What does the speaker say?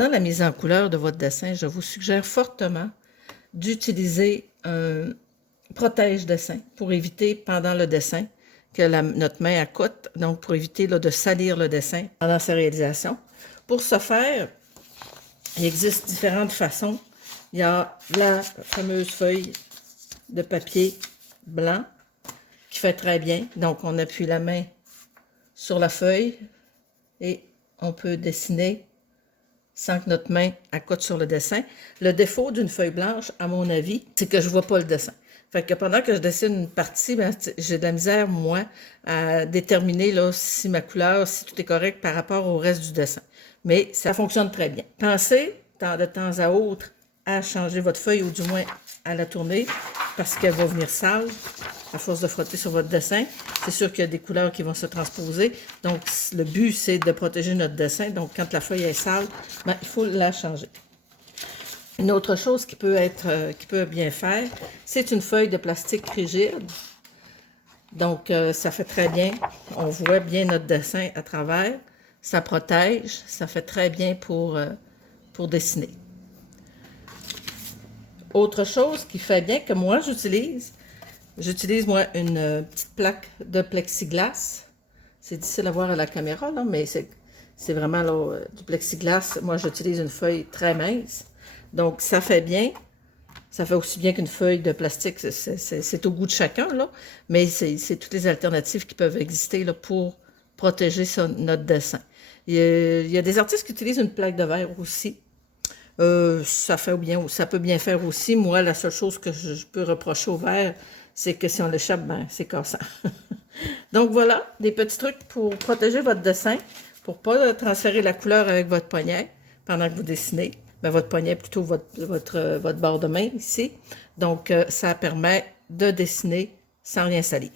Pendant la mise en couleur de votre dessin, je vous suggère fortement d'utiliser un protège-dessin pour éviter pendant le dessin que notre main accoute, donc pour éviter là, de salir le dessin pendant sa réalisation. Pour ce faire, il existe différentes façons. Il y a la fameuse feuille de papier blanc qui fait très bien. Donc, on appuie la main sur la feuille et on peut dessiner sans que notre main accoute sur le dessin. Le défaut d'une feuille blanche, à mon avis, c'est que je ne vois pas le dessin. Fait que pendant que je dessine une partie, ben, j'ai de la misère, moi, à déterminer là, si ma couleur, si tout est correct par rapport au reste du dessin. Mais ça fonctionne très bien. Pensez, de temps à autre, à changer votre feuille ou du moins à la tourner parce qu'elle va venir sale à force de frotter sur votre dessin. C'est sûr qu'il y a des couleurs qui vont se transposer. Donc, le but, c'est de protéger notre dessin. Donc, quand la feuille est sale, ben, il faut la changer. Une autre chose qui peut bien faire, c'est une feuille de plastique rigide. Donc, ça fait très bien. On voit bien notre dessin à travers. Ça protège. Ça fait très bien pour dessiner. Autre chose qui fait bien que moi, j'utilise moi une petite plaque de plexiglas. C'est difficile à voir à la caméra, là, mais c'est vraiment là, du plexiglas. Moi, j'utilise une feuille très mince. Donc, ça fait bien. Ça fait aussi bien qu'une feuille de plastique. C'est au goût de chacun, là. Mais c'est toutes les alternatives qui peuvent exister là, pour protéger notre dessin. Il y a des artistes qui utilisent une plaque de verre aussi. Ça peut bien faire aussi. Moi, la seule chose que je peux reprocher au verre, c'est que si on l'échappe, ben, c'est cassant. Donc voilà, des petits trucs pour protéger votre dessin, pour ne pas transférer la couleur avec votre poignet pendant que vous dessinez. Ben, votre poignet, plutôt votre bord de main ici. Donc, ça permet de dessiner sans rien salir.